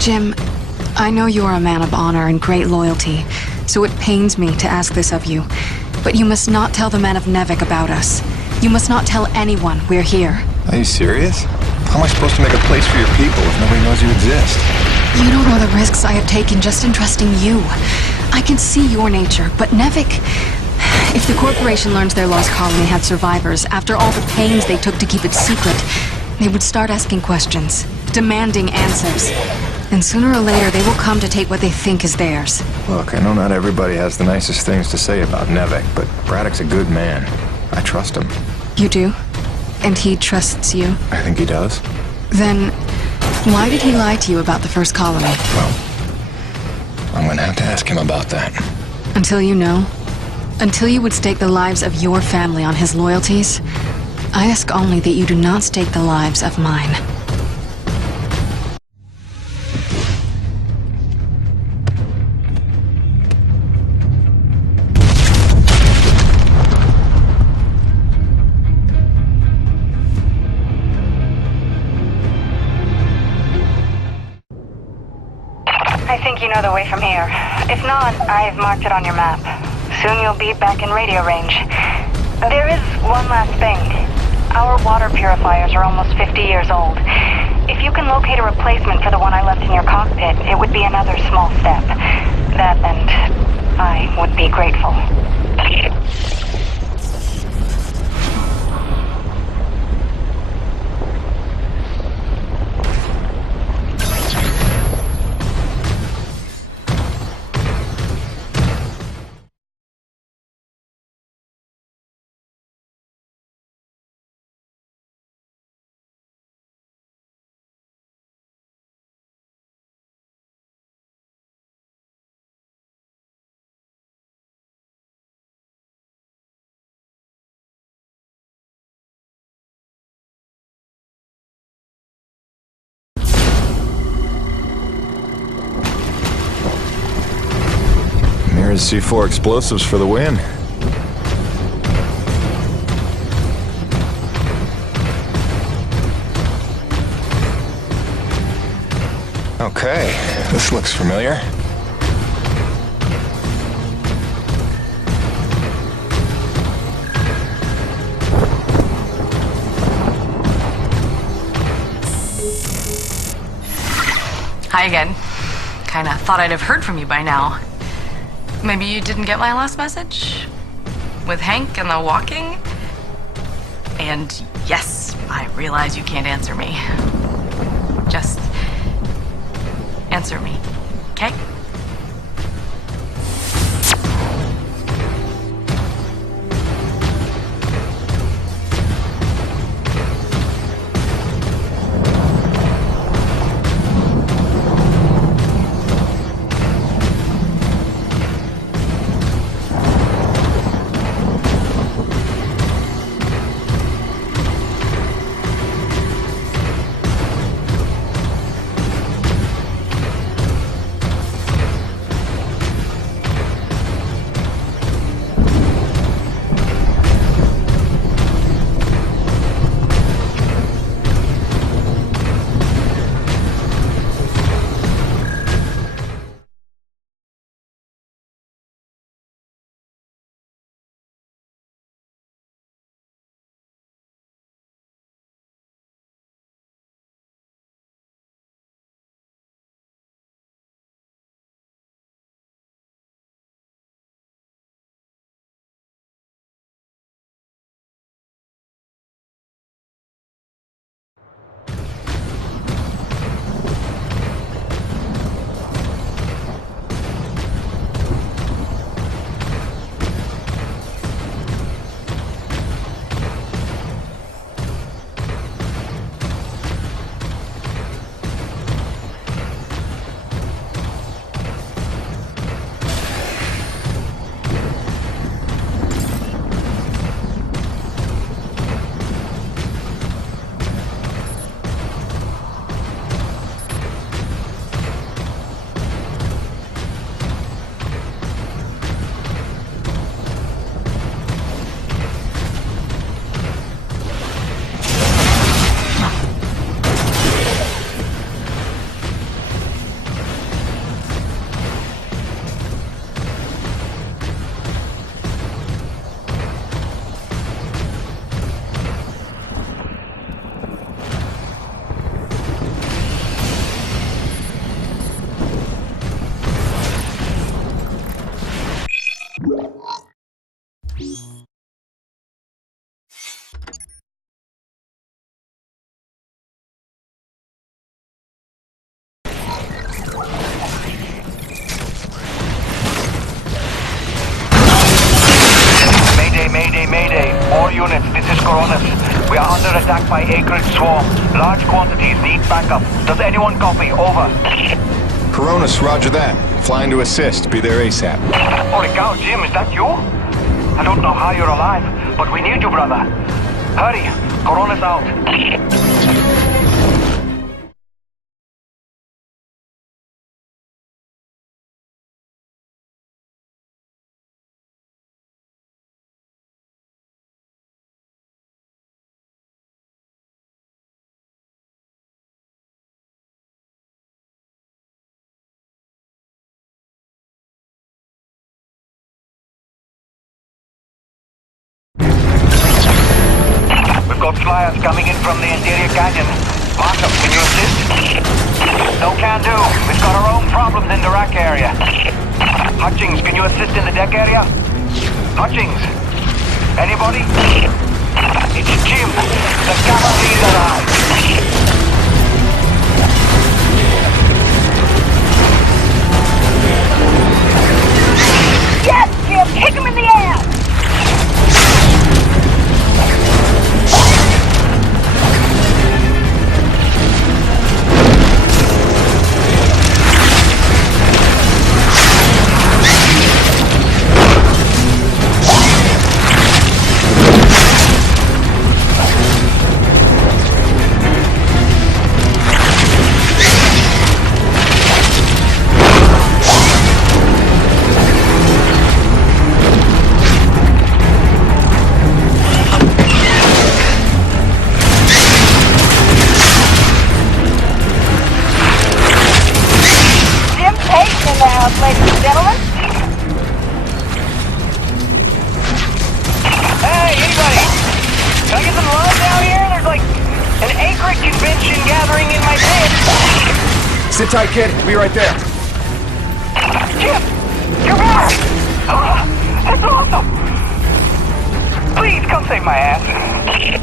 Jim, I know you are a man of honor and great loyalty, so it pains me to ask this of you. But you must not tell the men of Nevik about us. You must not tell anyone we're here. Are you serious? How am I supposed to make a place for your people if nobody knows you exist? You don't know the risks I have taken just in trusting you. I can see your nature, but Nevik... If the corporation learns their lost colony had survivors, after all the pains they took to keep it secret, they would start asking questions, demanding answers. And sooner or later, they will come to take what they think is theirs. Look, I know not everybody has the nicest things to say about Nevik, but Braddock's a good man. I trust him. You do? And he trusts you? I think he does. Then, why did he lie to you about the first colony? Well, I'm gonna have to ask him about that. Until you know? Until you would stake the lives of your family on his loyalties, I ask only that you do not stake the lives of mine. I think you know the way from here. If not, I've marked it on your map. Soon you'll be back in radio range. There is one last thing. Our water purifiers are almost 50 years old. If you can locate a replacement for the one I left in your cockpit, it would be another small step. That and I would be grateful. Here's C4 explosives for the win. Okay, this looks familiar. Hi again. Kinda thought I'd have heard from you by now. Maybe you didn't get my last message? With Hank and the walking? And yes, I realize you can't answer me. Just answer me, okay? Mayday. All units, this is Coronis. We are under attack by acrid swarm. Large quantities need backup. Does anyone copy? Over. Coronis, roger that. Flying to assist. Be there ASAP. Holy cow, Jim, is that you? I don't know how you're alive, but we need you, brother. Hurry. Coronis out. Got flyers coming in from the interior canyon. Markham, can you assist? No can do. We've got our own problems in the rack area. Hutchings, can you assist in the deck area? Hutchings? Anybody? It's Jim. The cavalry's arrived. Yes, Jim! Kick him in the ass! Ladies and gentlemen. Hey, anybody? Can I get some love down here? There's like an acrid convention gathering in my pit. Sit tight, kid. Be right there. Jim, you're back! That's awesome! Please come save my ass.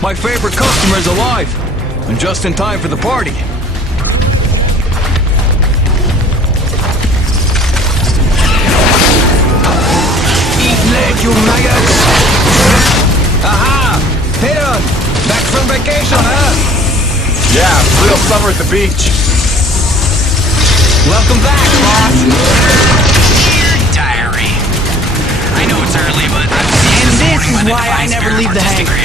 My favorite customer's alive, and just in time for the party. Eat leg, you maggots! Aha! Hey on! Back from vacation, huh? Yeah, real summer at the beach. Welcome back, boss! Dear diary. I know it's early, but I'm And this is why I never leave the hangar.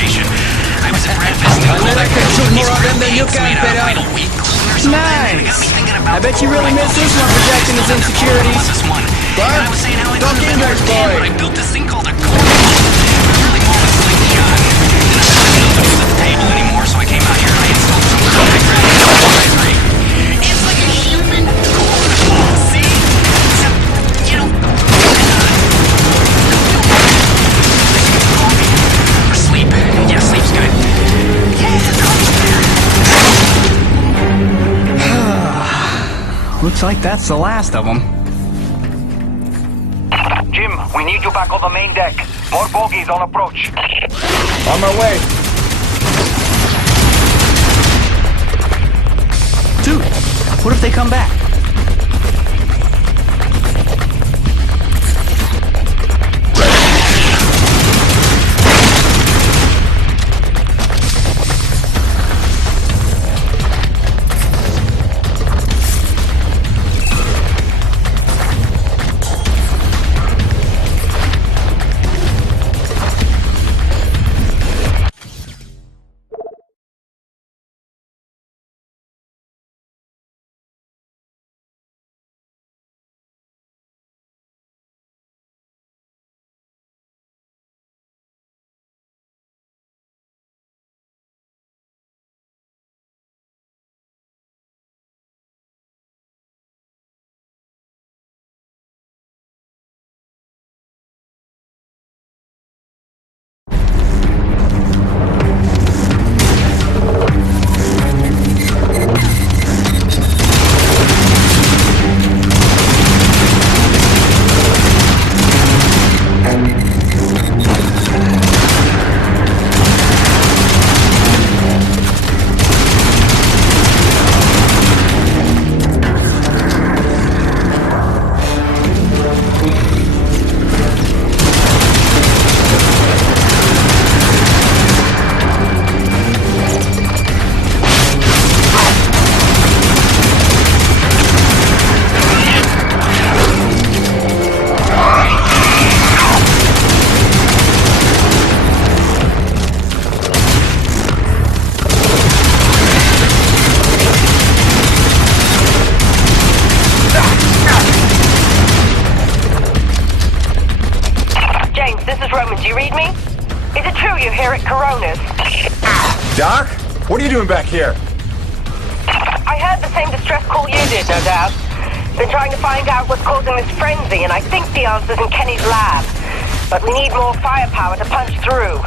I was at breakfast I bet I can shoot more of them than you can, Peter. Nice! I bet you really miss this one projecting his insecurities. But I was saying how I Talk English, boy! I built this thing called a core. It's really more of a slingshot. And I couldn't build it at the table anymore, so I came out here and I installed some chronic advisory. It's like a human core. See? Except, you know, or sleep. Yeah, sleep's good. Looks like that's the last of them. Jim, Jim, we need you back on the main deck. More bogies on approach. On my way. Dude, what if they come back? Doc? What are you doing back here? I heard the same distress call you did, no doubt. Been trying to find out what's causing this frenzy, and I think the answer's in Kenny's lab. But we need more firepower to punch through.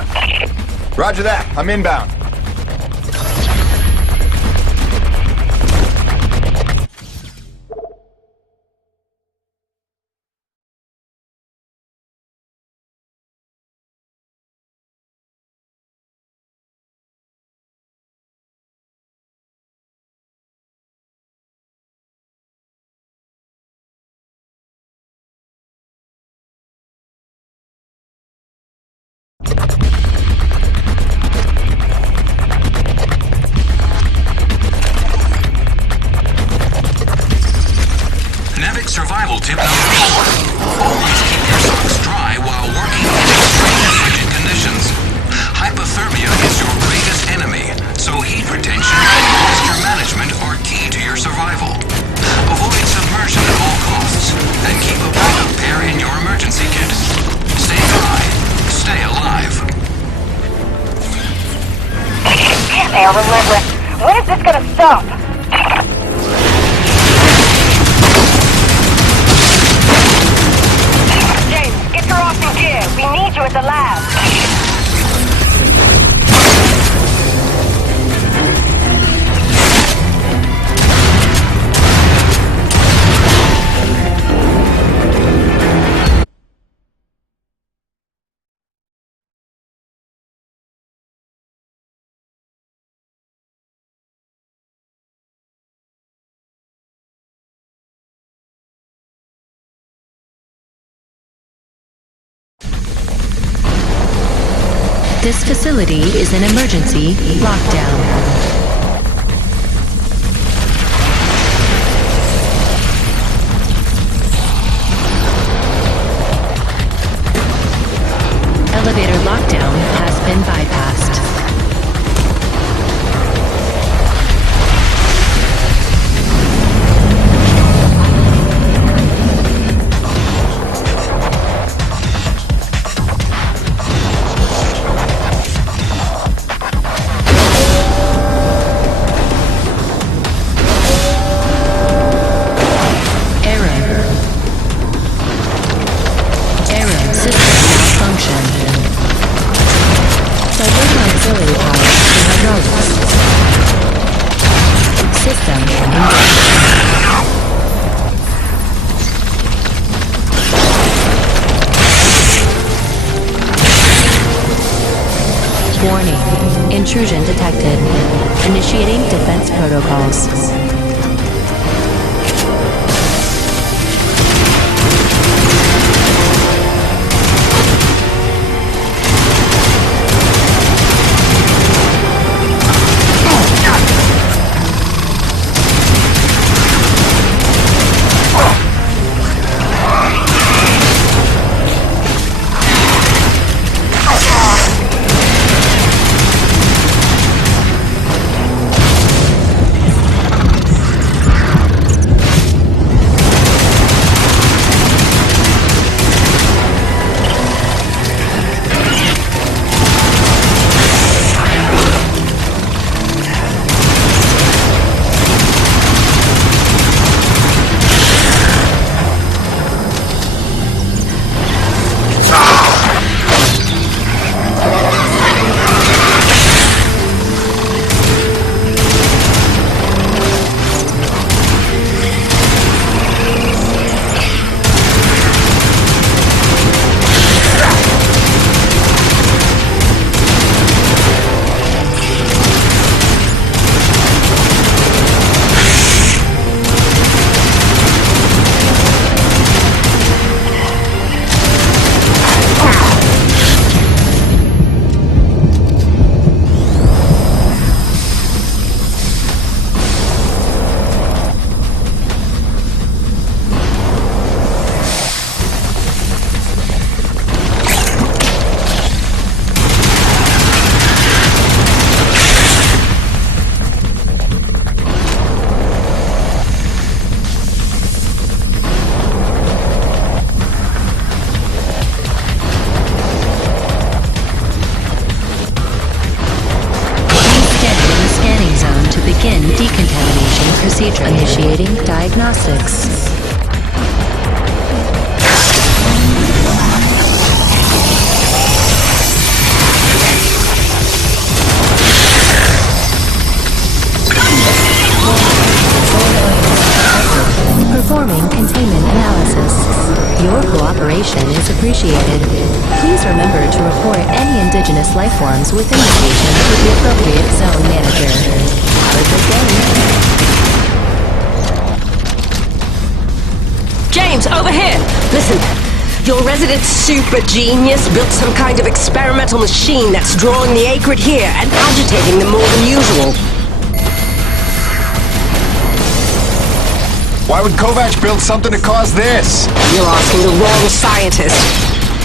Roger that. I'm inbound. Survival tip number 4. Always keep your socks dry while working in extreme frigid conditions. Hypothermia is your greatest enemy, so heat retention and moisture management are key to your survival. Avoid submersion at all costs, and keep a backup pair in your emergency kit. Stay dry. Stay alive. They are relentless. When is this gonna stop? Get your ass in gear. We need you at the lab. This facility is an emergency lockdown. Elevator lockdown has been bypassed. Divert Warning. Intrusion detected. Initiating defense protocols. Decontamination procedure. Initiating diagnostics. Performing containment analysis. Your cooperation is appreciated. Please remember to report any indigenous life forms within the station to the appropriate zone manager. Have a good day. James, over here! Listen, your resident super genius built some kind of experimental machine that's drawing the acrid here and agitating them more than usual. Why would Kovac build something to cause this? You're asking the wrong scientist.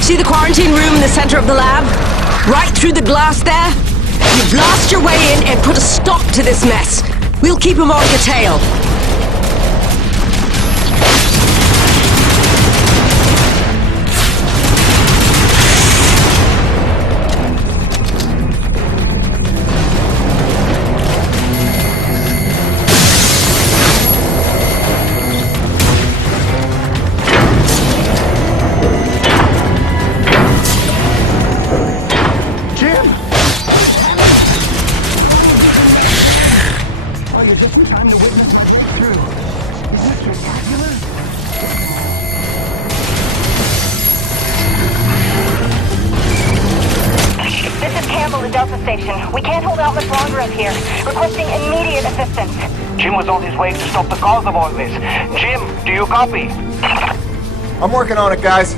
See the quarantine room in the center of the lab? Right through the glass there? You blast your way in and put a stop to this mess. We'll keep him on your tail. We can't hold out much longer up here. Requesting immediate assistance. Jim was on his way to stop the cause of all this. Jim, do you copy? I'm working on it, guys.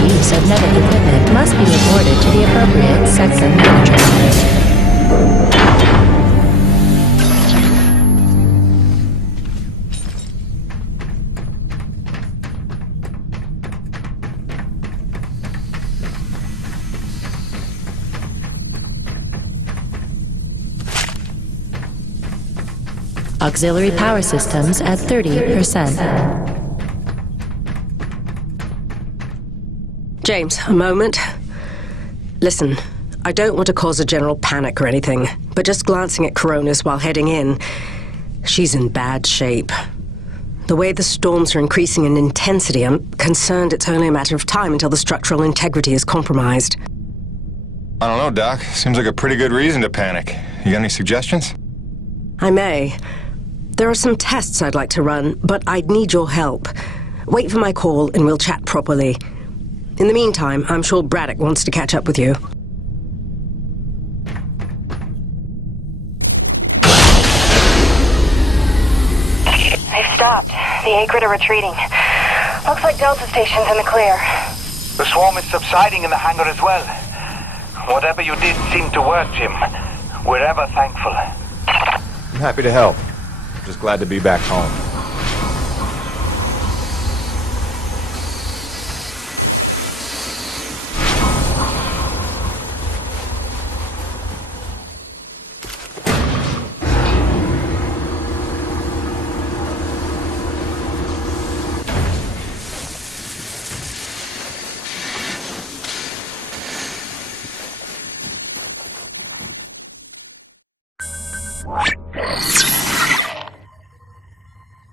Use of Nevik equipment must be reported to the appropriate section manager. Auxiliary power systems at 30%. James, a moment. Listen, I don't want to cause a general panic or anything, but just glancing at Coronas while heading in, she's in bad shape. The way the storms are increasing in intensity, I'm concerned it's only a matter of time until the structural integrity is compromised. I don't know, Doc. Seems like a pretty good reason to panic. You got any suggestions? I may. There are some tests I'd like to run, but I'd need your help. Wait for my call and we'll chat properly. In the meantime, I'm sure Braddock wants to catch up with you. They've stopped. The A-Grid are retreating. Looks like Delta Station's in the clear. The swarm is subsiding in the hangar as well. Whatever you did seemed to work, Jim. We're ever thankful. I'm happy to help. Just glad to be back home.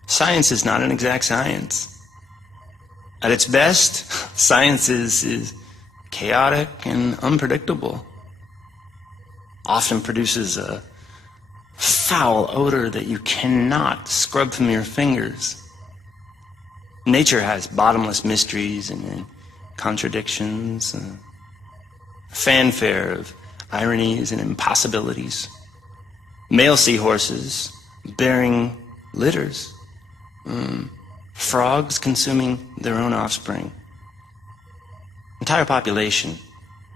Science is not an exact science. At its best, science is chaotic and unpredictable. Often produces a foul odor that you cannot scrub from your fingers. Nature has bottomless mysteries and contradictions, a fanfare of ironies and impossibilities. Male seahorses bearing litters. Frogs consuming their own offspring. Entire population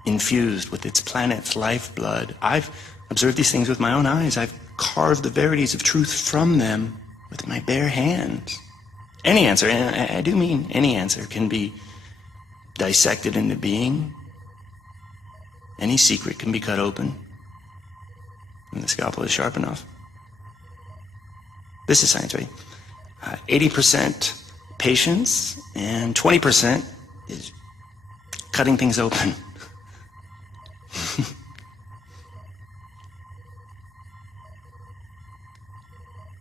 infused with its planet's lifeblood. I've observed these things with my own eyes. I've carved the verities of truth from them with my bare hands. Any answer, and I do mean any answer, can be dissected into being. Any secret can be cut open, and the scalpel is sharp enough. This is science, right? 80% patience and 20% is cutting things open.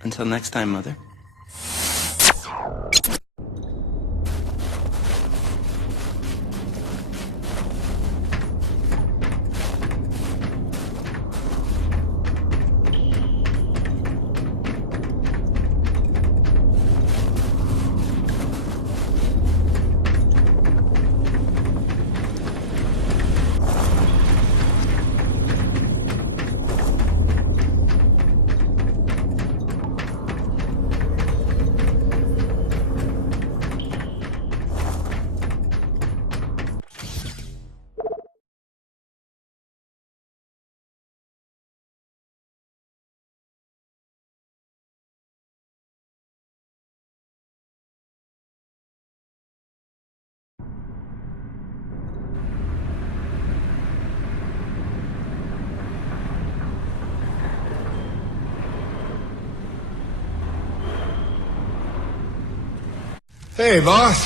Until next time, Mother. Hey, boss.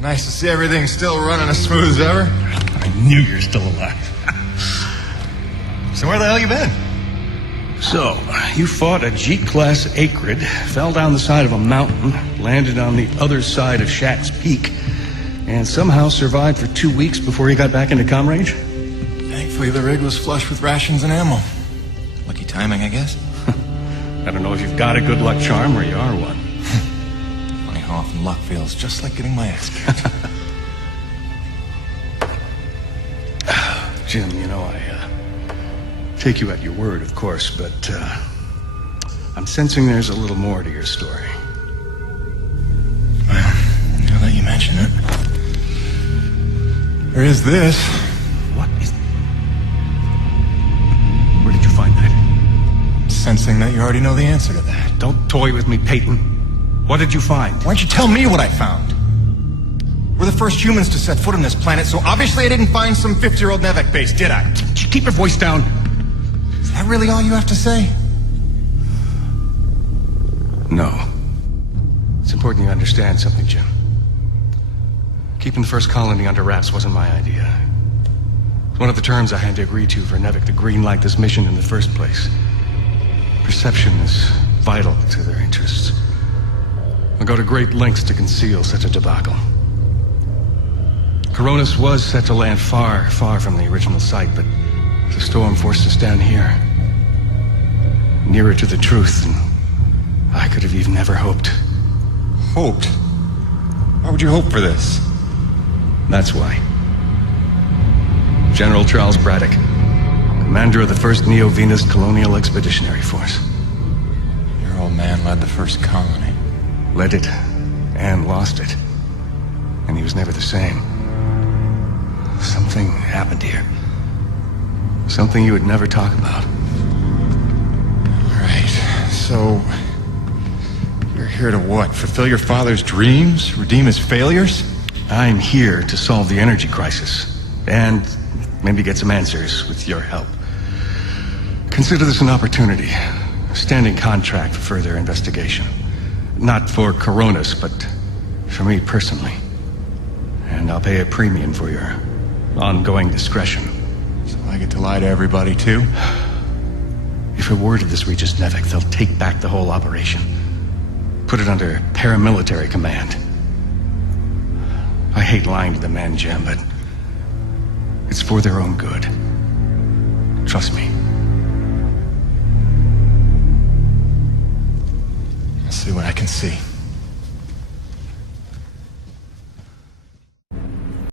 Nice to see everything still running as smooth as ever. I knew you were still alive. So where the hell you been? So, you fought a G-class A-Grid, fell down the side of a mountain, landed on the other side of Shat's Peak, and somehow survived for 2 weeks before you got back into comm range? Thankfully, the rig was flush with rations and ammo. Lucky timing, I guess. I don't know if you've got a good luck charm or you are one. Funny how often luck feels just like getting my ass kicked. Jim, you know, I take you at your word, of course, but I'm sensing there's a little more to your story. Well, now that you mention it, there is this. guessing that you already know the answer to that. Don't toy with me, Peyton. What did you find? Why don't you tell me what I found? We're the first humans to set foot on this planet, so obviously I didn't find some 50-year-old Nevek base, did I? Keep your voice down. Is that really all you have to say? No. It's important you understand something, Jim. Keeping the first colony under wraps wasn't my idea. It's one of the terms I had to agree to for Nevek to greenlight this mission in the first place. Perception is vital to their interests. I'll go to great lengths to conceal such a debacle. Coronis was set to land far, far from the original site, but the storm forced us down here. Nearer to the truth than I could have even ever hoped. Hoped? Why would you hope for this? That's why. General Charles Braddock, commander of the 1st Neo-Venus Colonial Expeditionary Force. Your old man led the first colony. Led it, and lost it. And he was never the same. Something happened here. Something you would never talk about. All right, so... you're here to what? Fulfill your father's dreams? Redeem his failures? I'm here to solve the energy crisis. And maybe get some answers with your help. Consider this an opportunity. A standing contract for further investigation. Not for Coronis, but for me personally. And I'll pay a premium for your ongoing discretion. So I get to lie to everybody, too? If a word of this reaches Nevek, they'll take back the whole operation. Put it under paramilitary command. I hate lying to the men, Jim, but it's for their own good. Trust me. I'll see what I can see.